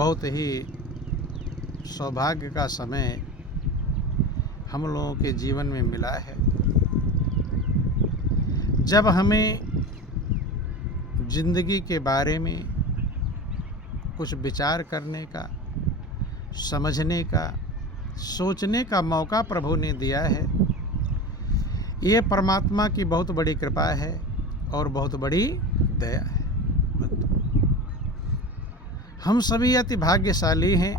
बहुत ही सौभाग्य का समय हम लोगों के जीवन में मिला है, जब हमें जिंदगी के बारे में कुछ विचार करने का, समझने का, सोचने का मौका प्रभु ने दिया है। ये परमात्मा की बहुत बड़ी कृपा है और बहुत बड़ी दया है। हम सभी अति भाग्यशाली हैं,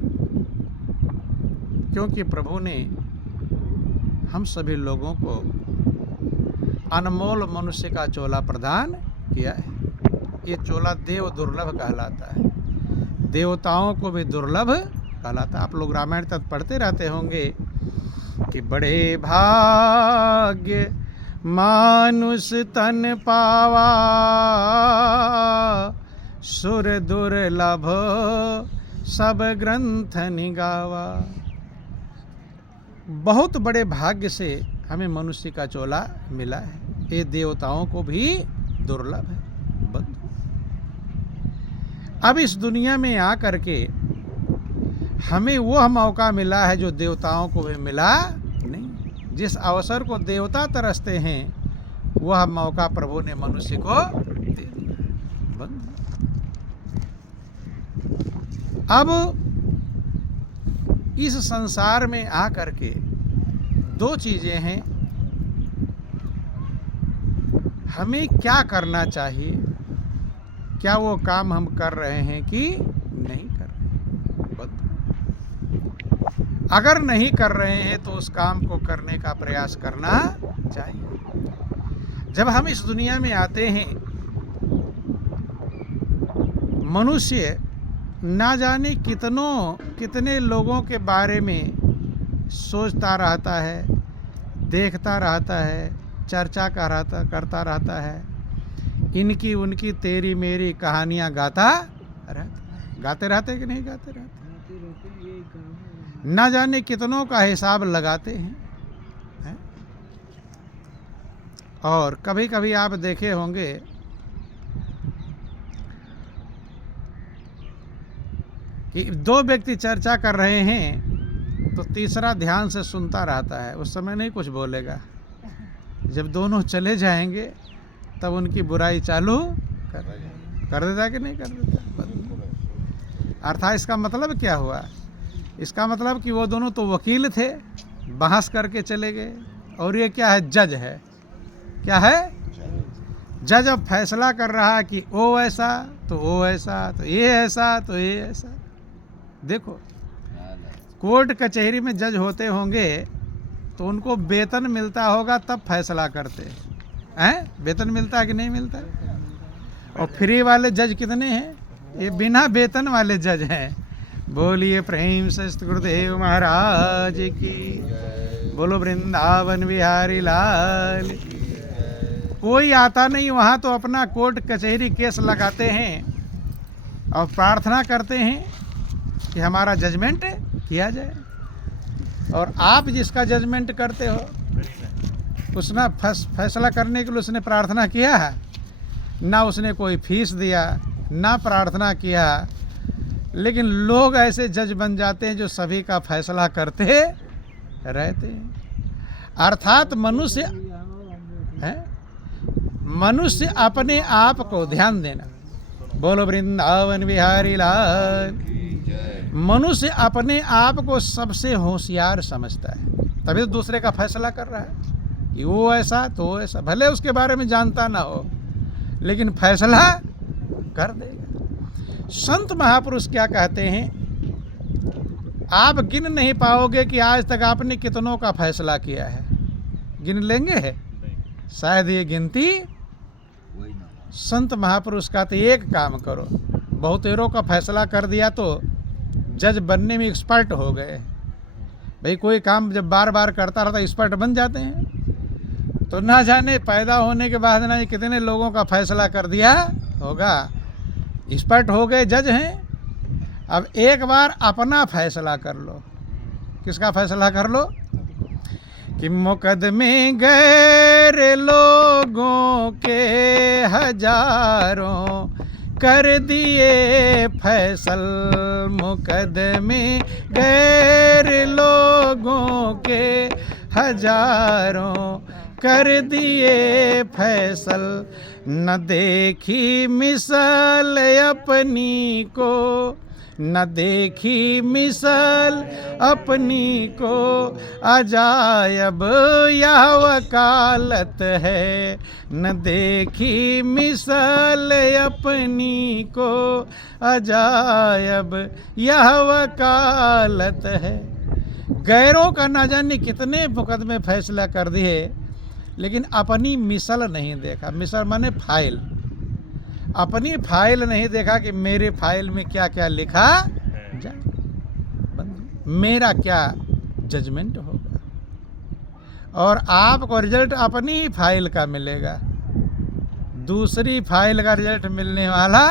क्योंकि प्रभु ने हम सभी लोगों को अनमोल मनुष्य का चोला प्रदान किया है। ये चोला देव दुर्लभ कहलाता है, देवताओं को भी दुर्लभ कहलाता है। आप लोग रामायण तक पढ़ते रहते होंगे कि बड़े भाग्य मानुष तन पावा, सुर दुर्लभ सब ग्रंथ निगावा। बहुत बड़े भाग्य से हमें मनुष्य का चोला मिला है, ये देवताओं को भी दुर्लभ है। अब इस दुनिया में आकर के हमें वह मौका मिला है जो देवताओं को भी मिला नहीं। जिस अवसर को देवता तरसते हैं, वह मौका प्रभु ने मनुष्य को दे दिया। अब इस संसार में आकर के दो चीजें हैं, हमें क्या करना चाहिए, क्या वो काम हम कर रहे हैं कि नहीं कर रहे। अगर नहीं कर रहे हैं तो उस काम को करने का प्रयास करना चाहिए। जब हम इस दुनिया में आते हैं, मनुष्य ना जाने कितने लोगों के बारे में सोचता रहता है, देखता रहता है, चर्चा करता रहता है, इनकी उनकी तेरी मेरी कहानियां गाते रहते कि नहीं गाते रहते, ना जाने कितनों का हिसाब लगाते हैं। और कभी कभी आप देखे होंगे कि दो व्यक्ति चर्चा कर रहे हैं तो तीसरा ध्यान से सुनता रहता है, उस समय नहीं कुछ बोलेगा। जब दोनों चले जाएंगे तब उनकी बुराई चालू कर देता कि नहीं कर देता। अर्थात इसका मतलब क्या हुआ? इसका मतलब कि वो दोनों तो वकील थे, बहस करके चले गए, और ये क्या है? जज है। क्या है? जज अब फैसला कर रहा है कि वो ऐसा तो वो ऐसा, तो ये ऐसा तो ये ऐसा। देखो, कोर्ट कचहरी में जज होते होंगे तो उनको वेतन मिलता होगा, तब फैसला करते हैं। वेतन मिलता है कि नहीं मिलता? और फ्री वाले जज कितने हैं? ये बिना वेतन वाले जज हैं। बोलिए प्रेम से गुरुदेव महाराज की, बोलो वृंदावन बिहारी लाल की। कोई आता नहीं वहाँ तो अपना कोर्ट कचहरी केस लगाते हैं और प्रार्थना करते हैं कि हमारा जजमेंट किया जाए। और आप जिसका जजमेंट करते हो, उसने फैसला करने के लिए उसने प्रार्थना किया है? ना उसने कोई फीस दिया, ना प्रार्थना किया, लेकिन लोग ऐसे जज बन जाते हैं जो सभी का फैसला करते रहते हैं। अर्थात मनुष्य अपने आप को ध्यान देना। बोलो वृंदावन बिहारी लाल। मनुष्य अपने आप को सबसे होशियार समझता है, तभी तो दूसरे का फैसला कर रहा है कि वो ऐसा तो वो ऐसा। भले उसके बारे में जानता ना हो, लेकिन फैसला कर देगा। संत महापुरुष क्या कहते हैं? आप गिन नहीं पाओगे कि आज तक आपने कितनों का फैसला किया है। गिन लेंगे? शायद ये गिनती। संत महापुरुष कहते एक काम करो, बहुतेरों का फैसला कर दिया तो जज बनने में एक्सपर्ट हो गए। भाई कोई काम जब बार बार करता रहता एक्सपर्ट बन जाते हैं। तो ना जाने पैदा होने के बाद ना कितने लोगों का फैसला कर दिया होगा, एक्सपर्ट हो गए, जज हैं। अब एक बार अपना फैसला कर लो। किसका फैसला कर लो? कि मुकदमे गैर लोगों के हजारों, कर दिए फैसल मुकदमे गैर लोगों के हजारों, कर दिए फैसल। न देखी मिसाल अपनी को, न देखी मिसाल अपनी को, अजायब यह वकालत है। न देखी मिसाल अपनी को, अजायब यह वकालत है। गैरों का ना जाने कितने मुकदमे फैसला कर दिए, लेकिन अपनी मिसल नहीं देखा। मिसल माने फाइल, अपनी फाइल नहीं देखा कि मेरे फाइल में क्या क्या लिखा जाए, मेरा क्या जजमेंट होगा। और आपको रिजल्ट अपनी ही फाइल का मिलेगा, दूसरी फाइल का रिजल्ट मिलने वाला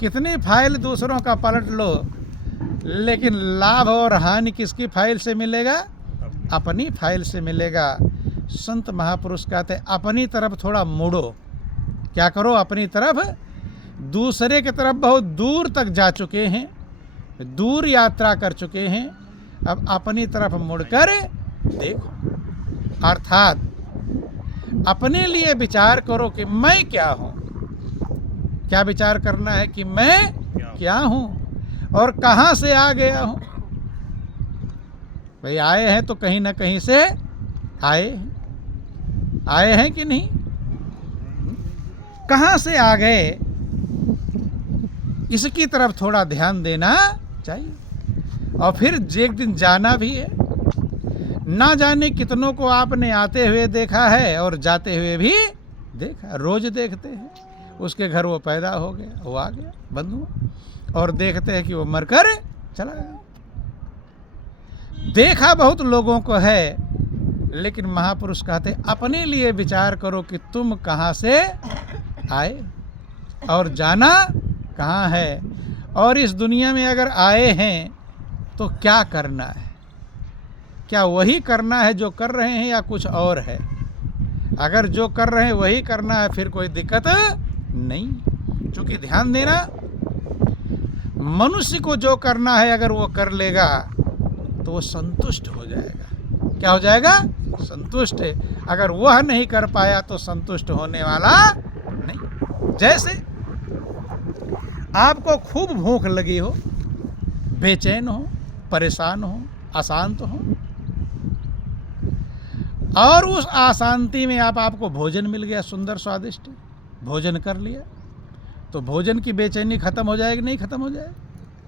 कितनी फाइल दूसरों का पलट लो, लेकिन लाभ और हानि किसकी फाइल से मिलेगा? अपनी फाइल से मिलेगा। संत महापुरुष कहते अपनी तरफ थोड़ा मुड़ो। क्या करो? अपनी तरफ, दूसरे की तरफ बहुत दूर तक जा चुके हैं, दूर यात्रा कर चुके हैं, अब अपनी तरफ मुड़कर देखो। अर्थात अपने लिए विचार करो कि मैं क्या हूं। क्या विचार करना है कि मैं क्या हूं और कहां से आ गया हूं। भाई आए हैं तो कहीं ना कहीं से आए हैं कि नहीं, कहां से आ गए, इसकी तरफ थोड़ा ध्यान देना चाहिए। और फिर एक दिन जाना भी है। ना जाने कितनों को आपने आते हुए देखा है और जाते हुए भी देखा, रोज देखते हैं उसके घर वो पैदा हो गया, वो आ गया, बंद हुआ, और देखते हैं कि वो मरकर चला गया। देखा बहुत लोगों को है, लेकिन महापुरुष कहते अपने लिए विचार करो कि तुम कहां से आए और जाना कहां है, और इस दुनिया में अगर आए हैं तो क्या करना है। क्या वही करना है जो कर रहे हैं या कुछ और है? अगर जो कर रहे हैं वही करना है फिर कोई दिक्कत नहीं। क्योंकि ध्यान देना, मनुष्य को जो करना है अगर वो कर लेगा तो वो संतुष्ट हो जाएगा। क्या हो जाएगा? संतुष्ट है। अगर वह नहीं कर पाया तो संतुष्ट होने वाला नहीं। जैसे आपको खूब भूख लगी हो, बेचैन हो, परेशान हो, अशांत हो, और उस अशांति में आपको भोजन मिल गया, सुंदर स्वादिष्ट भोजन कर लिया, तो भोजन की बेचैनी खत्म हो जाएगी? नहीं खत्म हो जाएगी?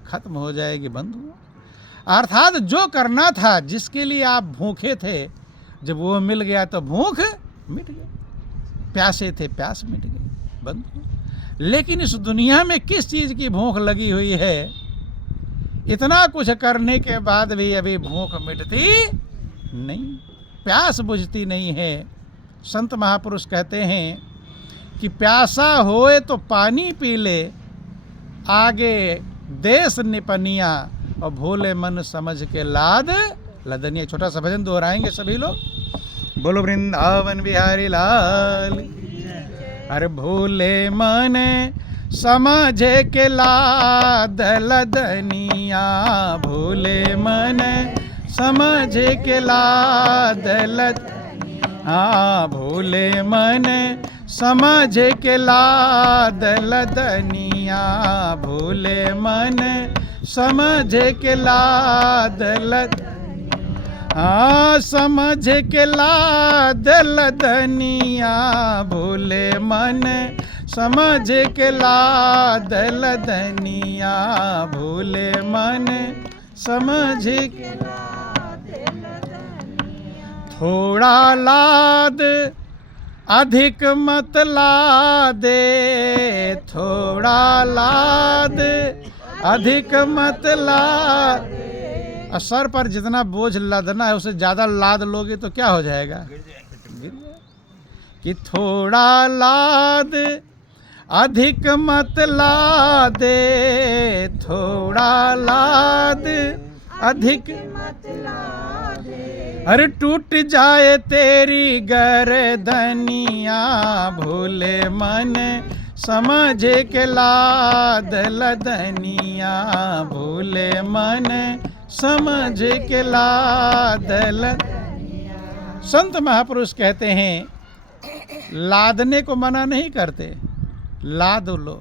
खत्म हो जाएगी, बंद हुआ। अर्थात जो करना था, जिसके लिए आप भूखे थे, जब वो मिल गया तो भूख मिट गई, प्यासे थे प्यास मिट गई, बंद हुआ। लेकिन इस दुनिया में किस चीज़ की भूख लगी हुई है? इतना कुछ करने के बाद भी अभी भूख मिटती नहीं, प्यास बुझती नहीं है। संत महापुरुष कहते हैं कि प्यासा होए तो पानी पी ले, आगे देश निपनिया, और भोले मन समझ के लाद लदनिया। छोटा सा भजन दोहराएंगे सभी लोग। बोलो वृंदावन बिहारी लाल। अरे भोले मन समझ के लाद लदनिया, भोले मन समझ के लाद लद, हाँ भोले मन समझ के लाद लदनिया, भोले मन समझ के लाद लद, हाँ समझ के लाद लदनिया, भोले मन समझ के लाद लदनिया, भोले मन समझ के थोड़ा लाद अधिक मत लादे, थोड़ा लाद अधिक मत लाद। सर पर जितना बोझ लादना है उससे ज़्यादा लाद लोगे तो क्या हो जाएगा? कि थोड़ा लाद अधिक मत लादे, थोड़ा लाद अधिक मत लादे। अरे टूट जाए तेरी गर्दनिया, भोले मन समझे के लाद लदनिया, भूले मन समझे के लाद लदनिया। संत महापुरुष कहते हैं लादने को मना नहीं करते, लाद लो,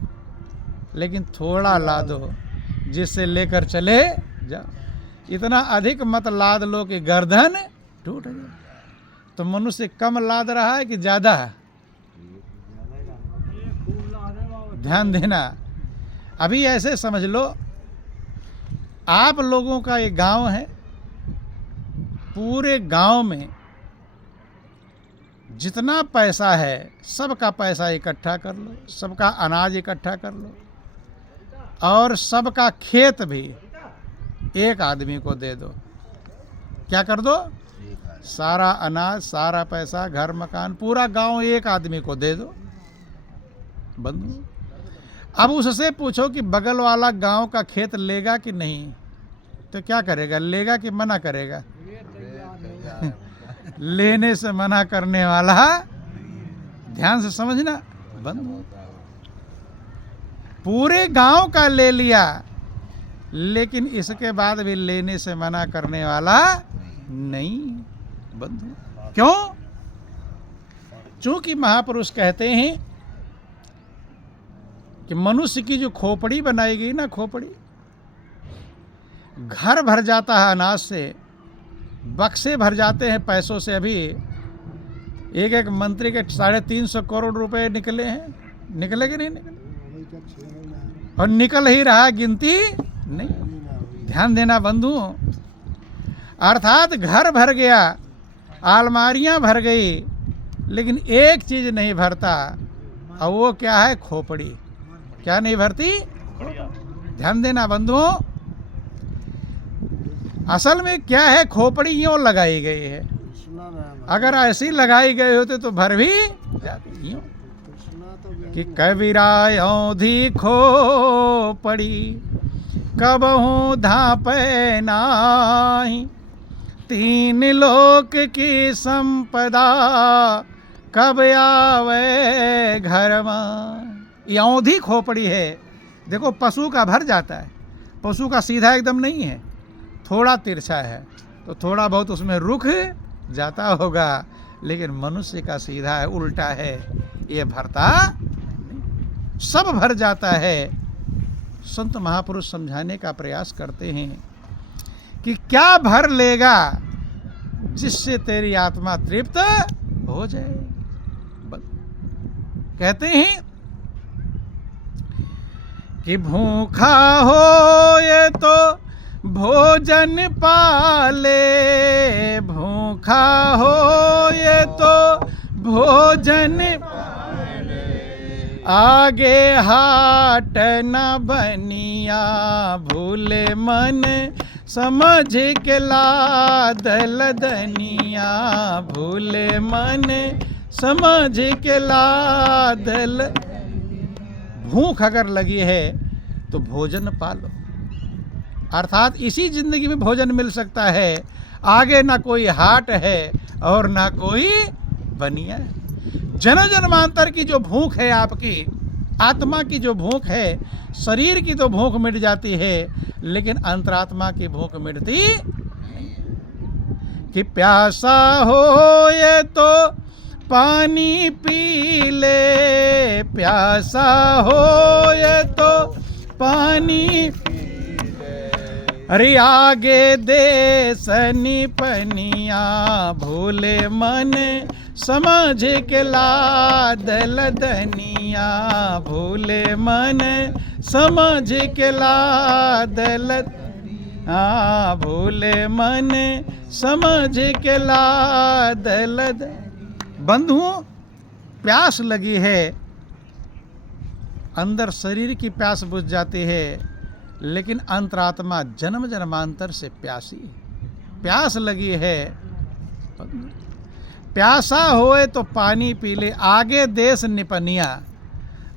लेकिन थोड़ा लादो जिससे लेकर चले जाओ। इतना अधिक मत लाद लो कि गर्दन टूट जाए। तो मनुष्य कम लाद रहा है कि ज़्यादा है? ध्यान देना। अभी ऐसे समझ लो, आप लोगों का एक गांव है, पूरे गांव में जितना पैसा है सबका पैसा इकट्ठा कर लो, सबका अनाज इकट्ठा कर लो, और सबका खेत भी एक आदमी को दे दो। क्या कर दो? सारा अनाज, सारा पैसा, घर मकान, पूरा गांव एक आदमी को दे दो। बंधु, अब उससे पूछो कि बगल वाला गांव का खेत लेगा कि नहीं, तो क्या करेगा? लेगा कि मना करेगा? लेने से मना करने वाला, ध्यान से समझना बंधु, पूरे गांव का ले लिया, लेकिन इसके बाद भी लेने से मना करने वाला नहीं बंधु। क्यों? चूंकि महापुरुष कहते हैं कि मनुष्य की जो खोपड़ी बनाई गई ना, खोपड़ी, घर भर जाता है अनाज से, बक्से भर जाते हैं पैसों से। अभी एक एक मंत्री के 350 करोड़ रुपए निकले हैं, निकले कि नहीं निकले? और निकल ही रहा, गिनती नहीं। ध्यान देना बंधु, अर्थात घर भर गया, अलमारियां भर गई, लेकिन एक चीज नहीं भरता, और वो क्या है? खोपड़ी। क्या नहीं भरती? ध्यान देना बंधुओं, असल में क्या है? खोपड़ी यूं लगाई गई है, अगर ऐसी लगाई गई होते तो भर भी जाती। यूं कि कबीरा औंधी खोपड़ी, कबहू धापे नाही, तीन लोक की संपदा, कब आवे घर में। ये औंधी खोपड़ी है। देखो, पशु का भर जाता है, पशु का सीधा एकदम नहीं है, थोड़ा तिरछा है, तो थोड़ा बहुत उसमें रुक जाता होगा, लेकिन मनुष्य का सीधा है, उल्टा है, ये भरता नहीं, सब भर जाता है। संत महापुरुष समझाने का प्रयास करते हैं कि क्या भर लेगा जिससे तेरी आत्मा तृप्त हो जाए। कहते हैं कि भूखा हो ये तो भोजन पाले, भूखा हो ये तो भोजन पाले, आगे हाट न बनिया, भूले मन समझ के लाद लदनिया, भूले मन समझ के लाद। भूख अगर लगी है तो भोजन पालो, अर्थात इसी जिंदगी में भोजन मिल सकता है, आगे ना कोई हाट है और ना कोई बनिया। जन्म जन्मांतर की जो भूख है, आपकी आत्मा की जो भूख है, शरीर की तो भूख मिट जाती है, लेकिन अंतरात्मा की भूख मिटती कि प्यासा हो ये तो पानी पी ले, प्यासा हो ये तो पानी पी ले, अरे आगे देसनी पनिया, भूले मन समझ के लाद लदनिया, भूले मन समझ के लाद लदनिया, भूले मन समझ के लाद लद। बंधुओं, प्यास लगी है, अंदर शरीर की प्यास बुझ जाती है, लेकिन अंतरात्मा जन्म जन्मांतर से प्यासी। प्यास लगी है, प्यासा होए तो पानी पी ले, आगे देश निपनिया,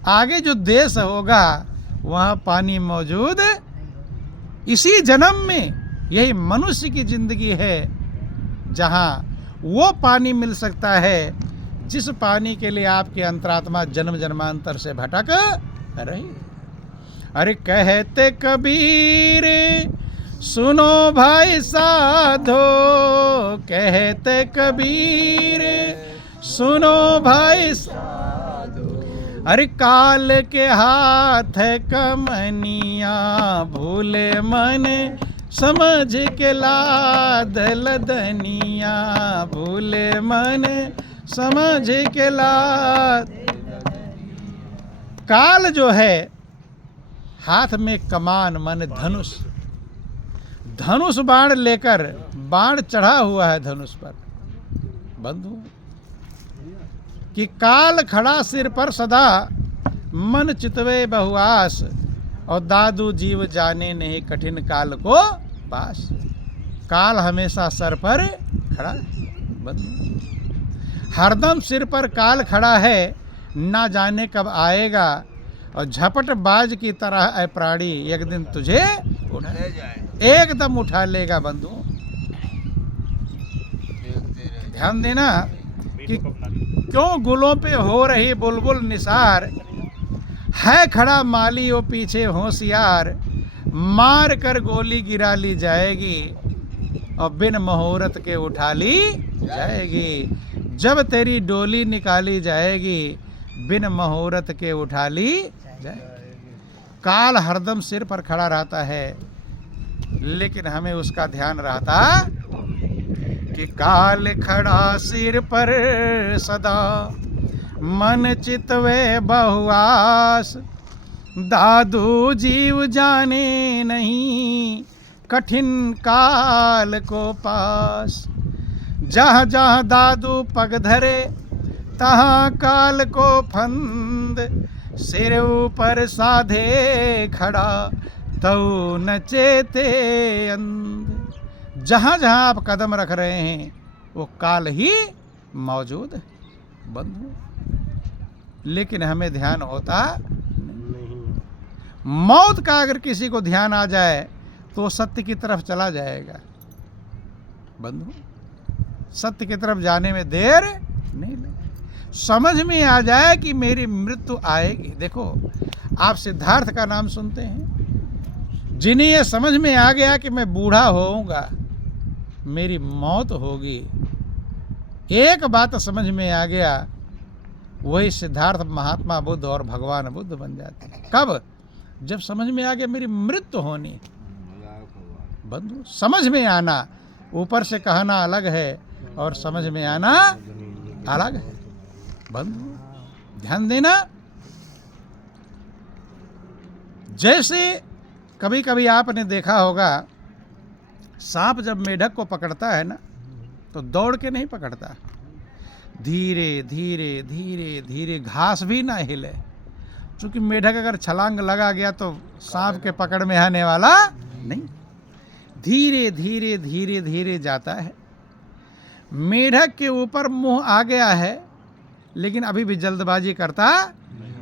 आगे जो देश होगा वहाँ पानी मौजूद। इसी जन्म में यही मनुष्य की जिंदगी है, जहाँ वो पानी मिल सकता है जिस पानी के लिए आपकी अंतरात्मा जन्म जन्मांतर से भटक रही। अरे कहते कबीर सुनो भाई साधो, कहते कबीर सुनो भाई साधो, अरे काल के हाथ कमनिया भूले मन समझ के लाद लदनिया, भूले मन समझ के लाद। काल जो है हाथ में कमान मन धनुष, धनुष बाण लेकर बाण चढ़ा हुआ है धनुष पर बंधु, कि काल खड़ा सिर पर सदा मन चितवे बहुआस, और दादू जीव जाने नहीं कठिन काल को पास। काल हमेशा सर पर खड़ा बंधु, हरदम सिर पर काल खड़ा है, ना जाने कब आएगा, और झपट बाज की तरह ऐ प्राणी एक दिन तुझे उठा एकदम उठा लेगा बंधु। ध्यान देना कि क्यों गुलों पे हो रही बुलबुल निसार, है खड़ा माली ओ पीछे होशियार, मार कर गोली गिरा ली जाएगी, और बिन मुहूर्त के उठा ली जाएगी। जब तेरी डोली निकाली जाएगी, बिन मुहूर्त के उठा ली जाएगी। काल हरदम सिर पर खड़ा रहता है, लेकिन हमें उसका ध्यान रहता कि काल खड़ा सिर पर सदा मन चितवे बहुआस, दादू जीव जाने नहीं कठिन काल को पास। जहाँ जहाँ दादू पग धरे तहाँ काल को फंद, सिर ऊपर साधे खड़ा तऊ नचेते अंध। जहाँ जहाँ आप कदम रख रहे हैं वो काल ही मौजूद है बंधु, लेकिन हमें ध्यान होता नहीं। मौत का अगर किसी को ध्यान आ जाए तो सत्य की तरफ चला जाएगा बंधु, सत्य की तरफ जाने में देर नहीं लगे। समझ में आ जाए कि मेरी मृत्यु आएगी। देखो आप सिद्धार्थ का नाम सुनते हैं, जिन्हें ये समझ में आ गया कि मैं बूढ़ा होऊंगा, मेरी मौत होगी, एक बात समझ में आ गया, वही सिद्धार्थ महात्मा बुद्ध और भगवान बुद्ध बन जाते हैं। कब? जब समझ में आ गया मेरी मृत्यु होनी बंधु। समझ में आना, ऊपर से कहना अलग है और समझ में आना अलग है बंधु। ध्यान देना, जैसे कभी कभी आपने देखा होगा, सांप जब मेढक को पकड़ता है ना, तो दौड़ के नहीं पकड़ता, धीरे धीरे धीरे धीरे, घास भी ना हिले, क्योंकि मेढक अगर छलांग लगा गया तो सांप के पकड़ में आने वाला नहीं। धीरे धीरे धीरे धीरे जाता है। मेढक के ऊपर मुंह आ गया है, लेकिन अभी भी जल्दबाजी करता,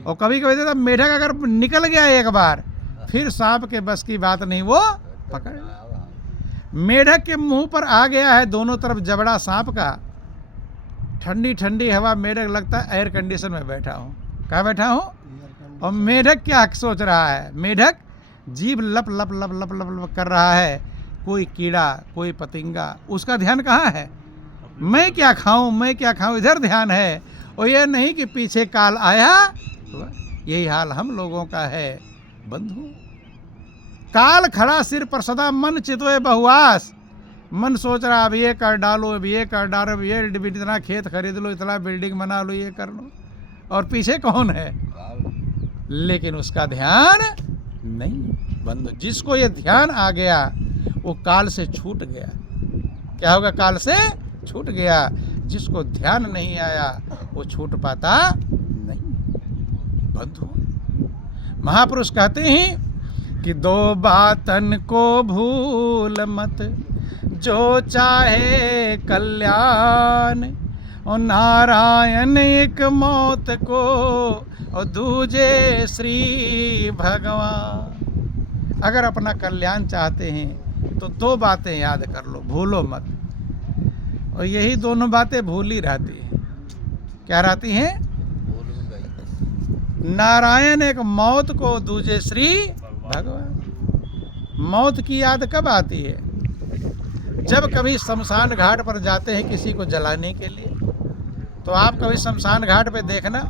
और कभी कभी तो मेढक अगर निकल गया एक बार, फिर सांप के बस की बात नहीं, वो पकड़। मेढक के मुंह पर आ गया है दोनों तरफ जबड़ा सांप का, ठंडी ठंडी हवा, मेढक लगता है एयर कंडीशन में बैठा हूँ। कहाँ बैठा हूँ? और मेढक क्या सोच रहा है? मेढक जीभ लप लप लप लप लप लप कर रहा है, कोई कीड़ा कोई पतिंगा, उसका ध्यान कहाँ है? मैं क्या खाऊं, मैं क्या खाऊं, इधर ध्यान है। और ये नहीं कि पीछे काल आया। यही हाल हम लोगों का है बंधु। काल खड़ा सिर पर सदा मन चितवे बहुआस, मन सोच रहा अब ये कर डालो, अब ये कर डालो, अब ये इतना खेत खरीद लो, इतना बिल्डिंग बना लो, ये कर लो, और पीछे कौन है? लेकिन उसका ध्यान नहीं बंधु। जिसको ये ध्यान आ गया वो काल से छूट गया। क्या होगा? काल से छूट गया। जिसको ध्यान नहीं आया वो छूट पाता नहीं बंधु। महापुरुष कहते हैं कि दो बातन को भूल मत, जो चाहे कल्याण, और नारायण एक मौत को, और दूजे श्री भगवान। अगर अपना कल्याण चाहते हैं तो दो बातें याद कर लो, भूलो मत। और यही दोनों बातें भूल ही रहती हैं। क्या रहती हैं? नारायण एक मौत को, दूजे श्री भगवान। मौत की याद कब आती है? जब कभी शमशान घाट पर जाते हैं किसी को जलाने के लिए, तो आप कभी शमशान घाट पे देखना,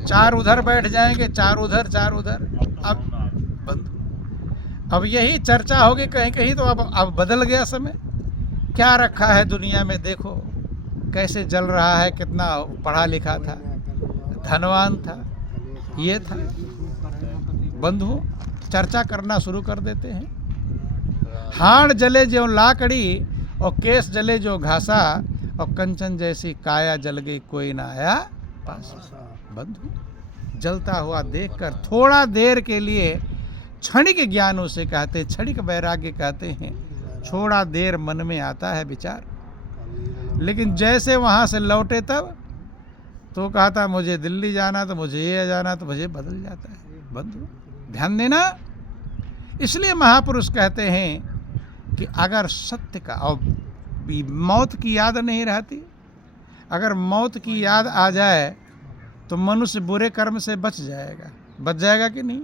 चार उधर बैठ जाएंगे, चार उधर, चार उधर। अब यही चर्चा होगी कहीं कहीं, तो अब बदल गया समय। क्या रखा है दुनिया में, देखो कैसे जल रहा है, कितना पढ़ा लिखा था, धनवान था, ये था। बंधुओं, चर्चा करना शुरू कर देते हैं। हाड़ जले जो लाकड़ी, और केस जले जो घासा, और कंचन जैसी काया जल गई, कोई ना आया पास। बंधु, जलता हुआ देखकर थोड़ा देर के लिए क्षणिक ज्ञान उसे कहते हैं, क्षणिक वैराग्य कहते हैं। थोड़ा देर मन में आता है विचार, लेकिन जैसे वहाँ से लौटे तब तो कहता मुझे दिल्ली जाना, तो मुझे ये जाना, तो मुझे बदल जाता है। बंधु, ध्यान देना। इसलिए महापुरुष कहते हैं कि अगर सत्य का और मौत की याद नहीं रहती, अगर मौत की याद आ जाए तो मनुष्य बुरे कर्म से बच जाएगा। बच जाएगा कि नहीं?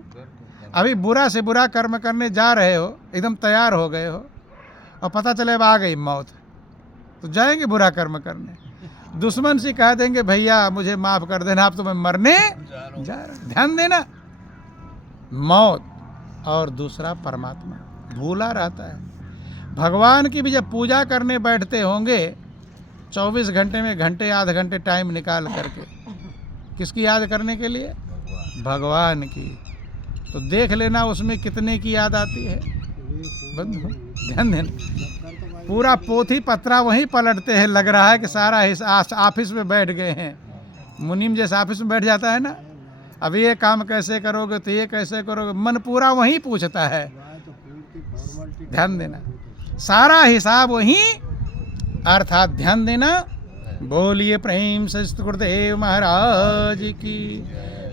अभी बुरा से बुरा कर्म करने जा रहे हो, एकदम तैयार हो गए हो, और पता चले अब आ गई मौत, तो जाएंगे बुरा कर्म करने। दुश्मन से कह देंगे भैया मुझे माफ कर देना, अब तो मैं मरने जा रहा। ध्यान देना, मौत और दूसरा परमात्मा भूला रहता है। भगवान की भी जब पूजा करने बैठते होंगे 24 घंटे में घंटे आध घंटे टाइम निकाल करके, किसकी याद करने के लिए? भगवान की। तो देख लेना उसमें कितने की याद आती है। बंधु, ध्यान देना। पूरा पोथी पत्रा वहीं पलटते हैं, लग रहा है कि सारा ऑफिस में बैठ गए हैं। मुनीम जैसे ऑफिस में बैठ जाता है ना, अब ये काम कैसे करोगे, तो ये कैसे करोगे, मन पूरा वहीं पूछता है। ध्यान देना, सारा हिसाब वहीं, अर्थात ध्यान देना। बोलिए प्रेम से गुरुदेव महाराज की,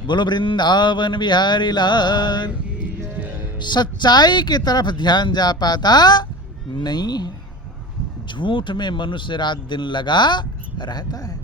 बोलो वृंदावन बिहारी लाल। सच्चाई की तरफ ध्यान जा पाता नहीं है, झूठ में मनुष्य रात दिन लगा रहता है।